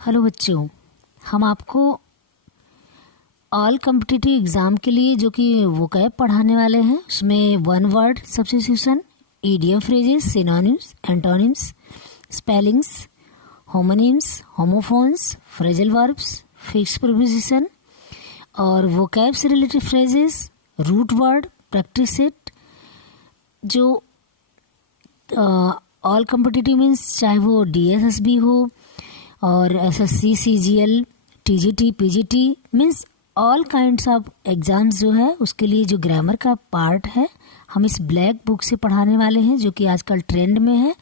Hello बच्चों, हम आपको ऑल कॉम्पिटिटिव एग्ज़ाम के लिए जो कि वोकैब पढ़ाने वाले हैं, उसमें one word substitution, idiom phrases, synonyms, antonyms, spellings, homonyms, homophones, phrasal verbs, fix preposition और वोकैब से related phrases, root word, practice set. जो ऑल कॉम्पिटिटिव मीन्स चाहे वो DSSB हो और SSC, CGL, TGT, PGT means all kinds of exams जो है उसके लिए जो ग्रामर का पार्ट है हम इस ब्लैक बुक से पढ़ाने वाले हैं, जो कि आजकल ट्रेंड में है।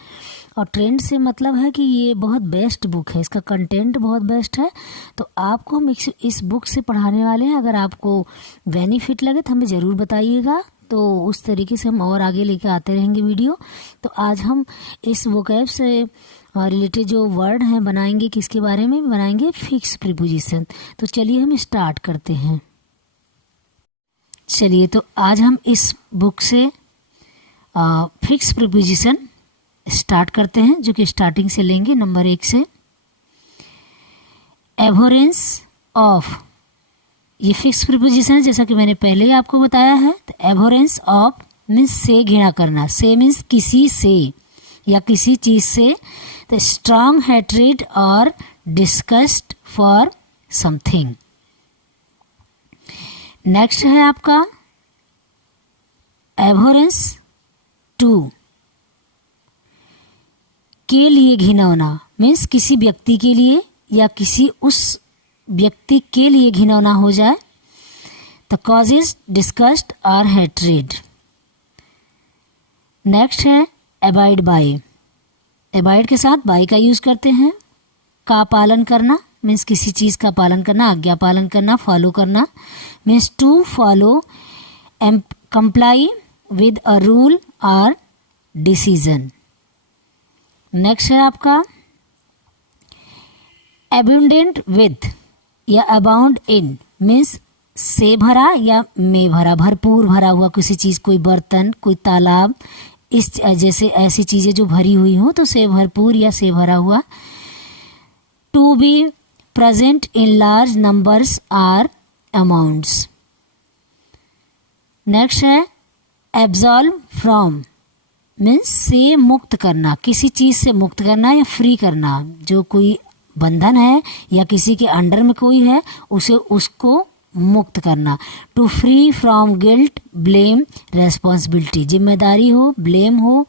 और ट्रेंड से मतलब है कि ये बहुत बेस्ट बुक है, इसका कंटेंट बहुत बेस्ट है। तो आपको हम इस बुक से पढ़ाने वाले हैं। अगर आपको बेनिफिट लगे तो हमें ज़रूर बताइएगा, तो उस तरीके से हम और आगे लेके आते रहेंगे वीडियो। तो आज हम इस वोकैब से रिलेटेड जो वर्ड हैं बनाएंगे, किसके बारे में बनाएंगे? Fix preposition. तो चलिए हम स्टार्ट करते हैं। चलिए, तो आज हम इस बुक से फिक्स प्रीपोजिशन स्टार्ट करते हैं, जो कि स्टार्टिंग से लेंगे नंबर 1 से। एबोरेंस ऑफ, ये फिक्स प्रीपोजिशन है जैसा कि मैंने पहले ही आपको बताया है। तो एबोरेंस ऑफ मीन्स से घृणा करना, से मीन्स किसी से या किसी चीज से। तो स्ट्रांग हेट्रेड और डिस्गस्ट फॉर समथिंग। नेक्स्ट है आपका एबोरेंस टू, के लिए घिनौना मीन्स किसी व्यक्ति के लिए या किसी उस व्यक्ति के लिए घिनौना हो जाए। तो कॉजेज डिस्गस्ट और हेट्रेड। नेक्स्ट है अबाइड बाय, अबाइड के साथ बाय का यूज करते हैं। का पालन करना मीन्स किसी चीज का पालन करना, आज्ञा पालन करना, फॉलो करना means to follow and comply with a rule और डिसीजन। नेक्स्ट है आपका अबंडेंट विद या अबाउंड इन मीन्स से भरा या में भरा, भरपूर भरा हुआ किसी चीज, कोई बर्तन, कोई तालाब, इस जैसे ऐसी चीजें जो भरी हुई हो तो से भरपूर या से भरा हुआ। To be present in large numbers or amounts. Next है एब्सॉल्व फ्रॉम मीन्स से मुक्त करना, किसी चीज से मुक्त करना या फ्री करना। जो कोई बंधन है या किसी के अंडर में कोई है उसे उसको मुक्त करना। To free from guilt, blame, responsibility, जिम्मेदारी हो, ब्लेम हो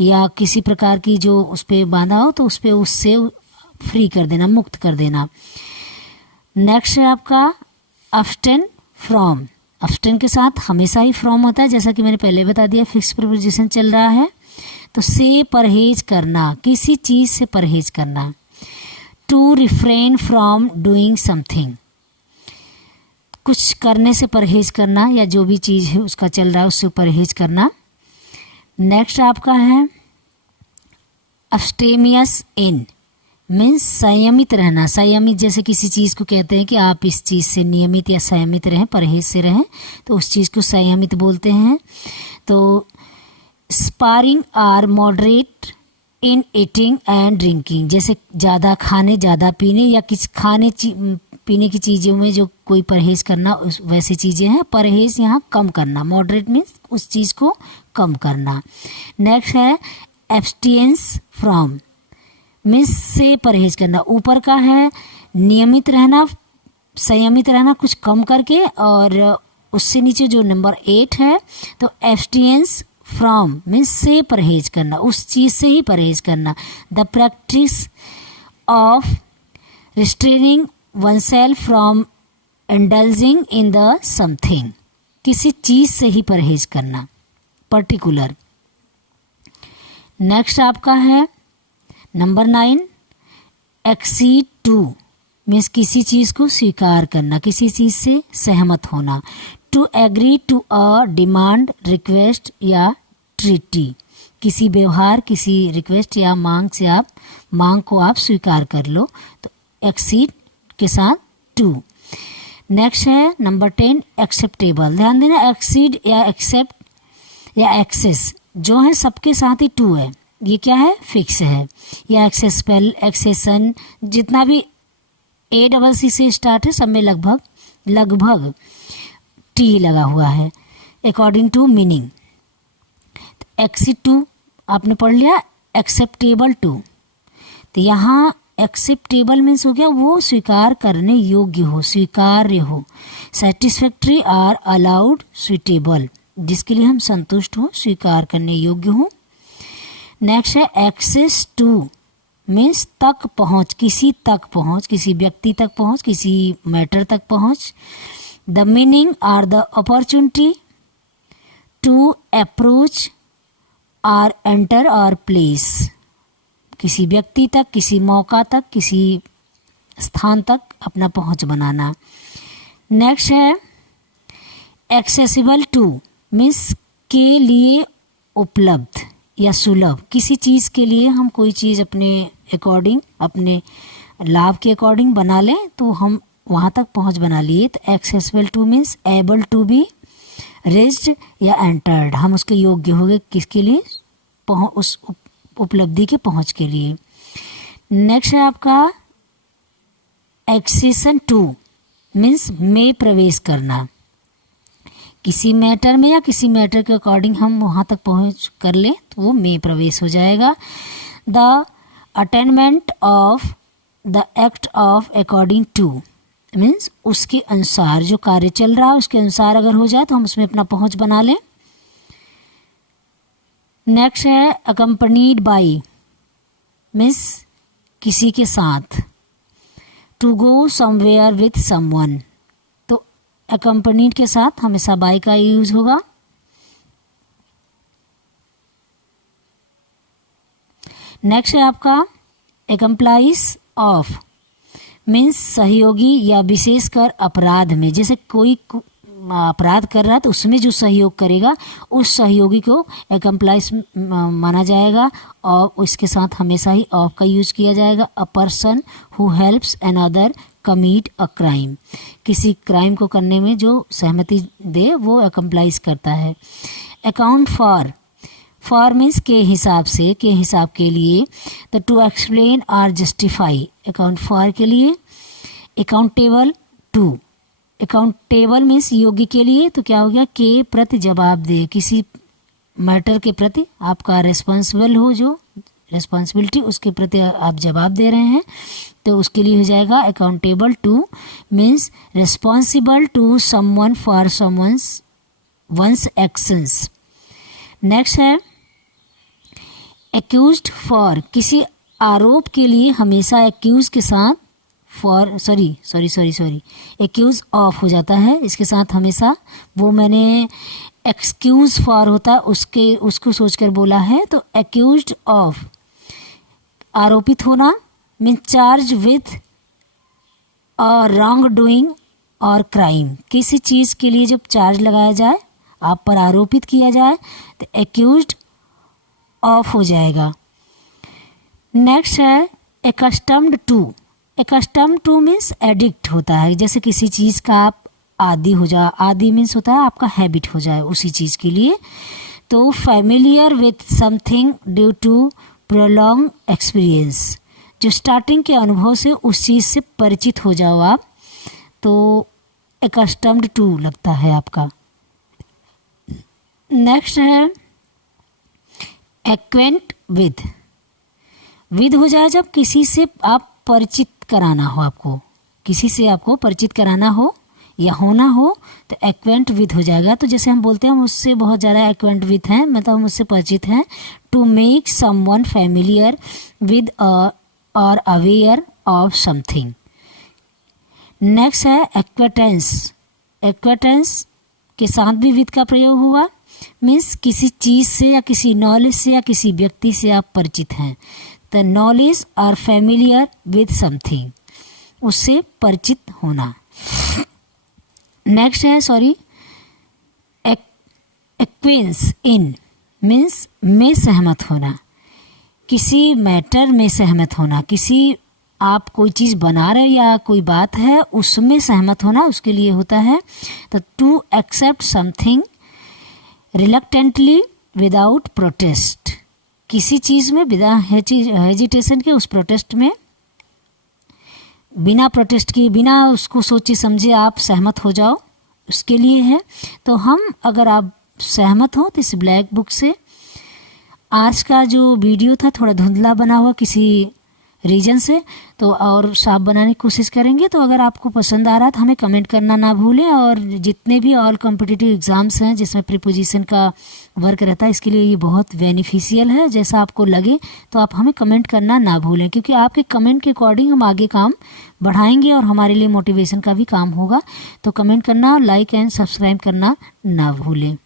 या किसी प्रकार की जो उस पर बांधा हो तो उस पर उससे फ्री कर देना, मुक्त कर देना। नेक्स्ट है आपका अब्स्टेन फ्रॉम, अब्स्टेन के साथ हमेशा ही फ्रॉम होता है, जैसा कि मैंने पहले बता दिया, फिक्स प्रीपोजिशन चल रहा है। तो से परहेज करना, किसी चीज से परहेज करना। To refrain from doing something, कुछ करने से परहेज करना या जो भी चीज है उसका चल रहा है उससे परहेज करना। नेक्स्ट आपका है अब्स्टेमियस इन मीन्स संयमित रहना, संयमित जैसे किसी चीज को कहते हैं कि आप इस चीज से नियमित या संयमित रहें, परहेज से रहें, तो उस चीज को संयमित बोलते हैं। तो sparing or moderate in eating and drinking, जैसे ज़्यादा खाने, ज़्यादा पीने या किस खाने पीने की चीज़ों में जो कोई परहेज करना, उस वैसी चीज़ें हैं। परहेज यहाँ कम करना, मॉडरेट मीन्स उस चीज़ को कम करना। नेक्स्ट है एब्स्टियंस फ्रॉम मीन्स से परहेज करना। ऊपर का है नियमित रहना, संयमित रहना कुछ कम करके, और उससे नीचे जो नंबर 8 है तो एब्स्टियंस फ्रॉम मीन्स से परहेज करना, उस चीज से ही परहेज करना। The practice of restraining oneself from indulging in the something, किसी चीज से ही परहेज करना, पर्टिकुलर। नेक्स्ट आपका है नंबर 9 एक्सीड टू मीन्स किसी चीज को स्वीकार करना, किसी चीज से सहमत होना। To agree to a demand, request या ट्रीटी, किसी व्यवहार, किसी रिक्वेस्ट या मांग से आप मांग को आप स्वीकार कर लो, तो एक्सीड के साथ टू। नेक्स्ट है नंबर 10 एक्सेप्टेबल, ध्यान देना एक्सीड या एक्सेप्ट या एक्सेस जो है सबके साथ ही टू है, ये क्या है? फिक्स है। या एक्सेसफुल, एक्सेसन, जितना भी ACC से स्टार्ट है, सब में लगभग लगभग T लगा हुआ है, according to meaning. Exit to आपने पढ़ लिया, एक्सेप्टेबल टू, तो यहाँ एक्सेप्टेबल मीन्स हो गया वो स्वीकार करने योग्य हो, स्वीकार्य हो। सेटिस्फैक्ट्री आर अलाउड सुइटेबल, जिसके लिए हम संतुष्ट हो, स्वीकार करने योग्य हो। नेक्स्ट है एक्सेस टू मीन्स तक पहुँच, किसी तक पहुँच, किसी व्यक्ति तक पहुँच, किसी मैटर तक पहुँच। The meaning or the opportunity to approach or enter or place, किसी व्यक्ति तक, किसी मौका तक, किसी स्थान तक अपना पहुंच बनाना। नेक्स्ट है एक्सेसिबल टू मीन्स के लिए उपलब्ध या सुलभ, किसी चीज़ के लिए हम कोई चीज़ अपने अकॉर्डिंग, अपने लाभ के अकॉर्डिंग बना लें तो हम वहाँ तक पहुँच बना लिए। तो accessible to means able to be reached या एंटर्ड, हम उसके योग्य हो गए, किसके लिए, उस उपलब्धि के पहुँच के लिए। नेक्स्ट है आपका एक्सेशन टू मीन्स में प्रवेश करना, किसी मैटर में या किसी मैटर के अकॉर्डिंग हम वहाँ तक पहुँच कर ले तो वो में प्रवेश हो जाएगा। The attainment of the act of according two means उसके अनुसार, जो कार्य चल रहा है उसके अनुसार अगर हो जाए तो हम उसमें अपना पहुँच बना लें। नेक्स्ट है अकम्पनीड बाई मीन्स किसी के साथ। To go somewhere with someone, तो अकम्पनीड के साथ हमेशा बाई का यूज होगा। नेक्स्ट है आपका एक्म्प्लाइज ऑफ मीन्स सहयोगी या विशेषकर अपराध में, जैसे कोई अपराध कर रहा है तो उसमें जो सहयोग करेगा उस सहयोगी को एक्म्प्लाइज माना जाएगा और उसके साथ हमेशा ही ऑफ का यूज किया जाएगा। A person who helps another commit a crime, किसी क्राइम को करने में जो सहमति दे वो एक्म्प्लाइज करता है। अकाउंट फॉर मीन्स के हिसाब से, के हिसाब के लिए। तो to explain or justify, account for के लिए। अकाउंटेबल टू, अकाउंटेबल मीन्स योग्य के लिए, तो क्या हो गया के प्रति जवाब दे, किसी मैटर के प्रति आपका रिस्पॉन्सिबल हो, जो रिस्पॉन्सिबिलिटी उसके प्रति आप जवाब दे रहे हैं तो उसके लिए हो जाएगा accountable to means responsible to someone for someone's once actions. Next है एक्यूज्ड फॉर, किसी आरोप के लिए हमेशा एक्यूज के साथ फॉर सॉरी एक्यूज ऑफ हो जाता है, इसके साथ हमेशा वो मैंने एक्सक्यूज फॉर होता है उसको सोचकर बोला है। तो एक्यूज्ड ऑफ आरोपित होना मीन चार्ज विथ और रॉन्ग डूइंग और क्राइम, किसी चीज़ के लिए जब चार्ज लगाया जाए, आप पर आरोपित किया जाए तो एक्यूज्ड ऑफ हो जाएगा। नेक्स्ट है accustomed to, accustomed to means addict होता है, जैसे किसी चीज़ का आप आदी हो जाए, आदी मीन्स होता है आपका हैबिट हो जाए उसी चीज़ के लिए। तो familiar with something due to prolong experience, जो स्टार्टिंग के अनुभव से उस चीज़ से परिचित हो जाओ आप, तो एकस्टम्ड टू लगता है आपका। नेक्स्ट है एक्वेंट विद हो जाए जब किसी से आप परिचित कराना हो, आपको किसी से आपको परिचित कराना हो या होना हो तो एक्वेंट विद हो जाएगा। तो जैसे हम बोलते हैं हम उससे बहुत ज़्यादा एक्वेंट विद हैं, मतलब हम उससे परिचित हैं। To make someone familiar with और अवेयर ऑफ समथिंग। नेक्स्ट है एक्वेटेंस, एक्वेटेंस के साथ भी विद का प्रयोग हुआ, मीन्स किसी चीज़ से या किसी नॉलेज से या किसी व्यक्ति से आप परिचित हैं। तो नॉलेज और फैमिलियर विद समथिंग, उससे परिचित होना। नेक्स्ट है एक्वेंस इन मीन्स में सहमत होना, किसी मैटर में सहमत होना, किसी आप कोई चीज़ बना रहे हो या कोई बात है उसमें सहमत होना, उसके लिए होता है। तो to accept something reluctantly without protest, किसी चीज़ में बिना हेजिटेशन के उस प्रोटेस्ट में बिना प्रोटेस्ट किए, बिना उसको सोचे समझे आप सहमत हो जाओ, उसके लिए है। तो हम, अगर आप सहमत हो तो इस ब्लैक बुक से, आज का जो वीडियो था थोड़ा धुंधला बना हुआ किसी रीजन से, तो और साफ बनाने की कोशिश करेंगे। तो अगर आपको पसंद आ रहा है तो हमें कमेंट करना ना भूलें। और जितने भी ऑल कॉम्पिटिटिव एग्ज़ाम्स हैं जिसमें प्रीपोजिशन का वर्क रहता है, इसके लिए ये बहुत बेनिफिशियल है। जैसा आपको लगे तो आप हमें कमेंट करना ना भूलें, क्योंकि आपके कमेंट के अकॉर्डिंग हम आगे काम बढ़ाएंगे और हमारे लिए मोटिवेशन का भी काम होगा। तो कमेंट करना, लाइक एंड सब्सक्राइब करना ना भूलें।